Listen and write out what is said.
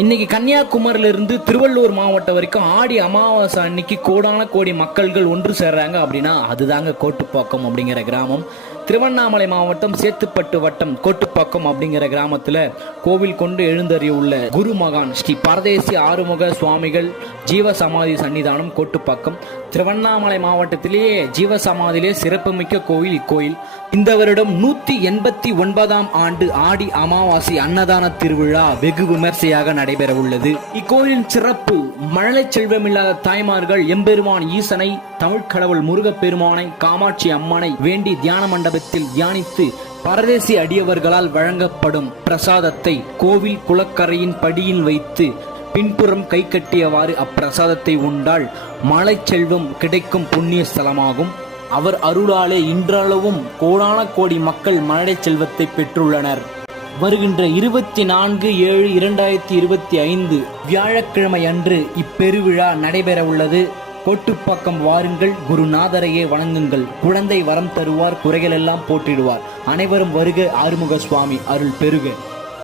இன்னைக்கு கன்னியாகுமரியிலிருந்து திருவள்ளூர் மாவட்டம் வரைக்கும் ஆடி அமாவாசை அன்னைக்கு கோடான கோடி மக்கள்கள் ஒன்று சேர்றாங்க அப்படின்னா அதுதாங்க கோட்டுப்பாக்கம் அப்படிங்கிற கிராமம். திருவண்ணாமலை மாவட்டம் சேத்துப்பட்டு வட்டம் கோட்டுப்பாக்கம் அப்படிங்கிற கிராமத்துல கோவில் கொண்டு எழுந்தறியுள்ள குரு மகான் ஸ்ரீ பரதேசி ஆறுமுக சுவாமிகள் ஜீவசமாதி சன்னிதானம் கோட்டுப்பாக்கம். திருவண்ணாமலை மாவட்டத்திலேயே ஜீவசமாதியிலே சிறப்புமிக்க கோவில் இக்கோயில். இந்த வருடம் 189ஆம் ஆண்டு ஆடி அமாவாசை அன்னதான திருவிழா வெகு விமர்சையாக நடைபெற உள்ளது. இக்கோயிலின் சிறப்பு மழலை செல்வமில்லாத தாய்மார்கள் எம்பெருமான் ஈசனை, தமிழ் கடவுள் முருகப்பெருமானை, காமாட்சி அம்மனை வேண்டி தியான மண்டபத்தில் தியானித்து பரதேசி அடியவர்களால் வழங்கப்படும் பிரசாதத்தை கோவில் குளக்கரையின் படியில் வைத்து பின்புறம் கை கட்டியவாறு அப்பிரசாதத்தை உண்டால் மழை செல்வம் கிடைக்கும் புண்ணிய ஸ்தலமாகும். அவர் அருளாலே இன்றளவும் கோடான கோடி மக்கள் மழை செல்வத்தை பெற்றுள்ளனர். வருகின்ற 24/7/2025 வியாழக்கிழமை அன்று இப்பெருவிழா நடைபெற உள்ளது. கோட்டுப்பாக்கம் வாருங்கள், குருநாதரையே வணங்குங்கள். குழந்தை வரம் தருவார், குறைகள் எல்லாம் போற்றிடுவார். அனைவரும் வருக, ஆறுமுக சுவாமி அருள் பெருக.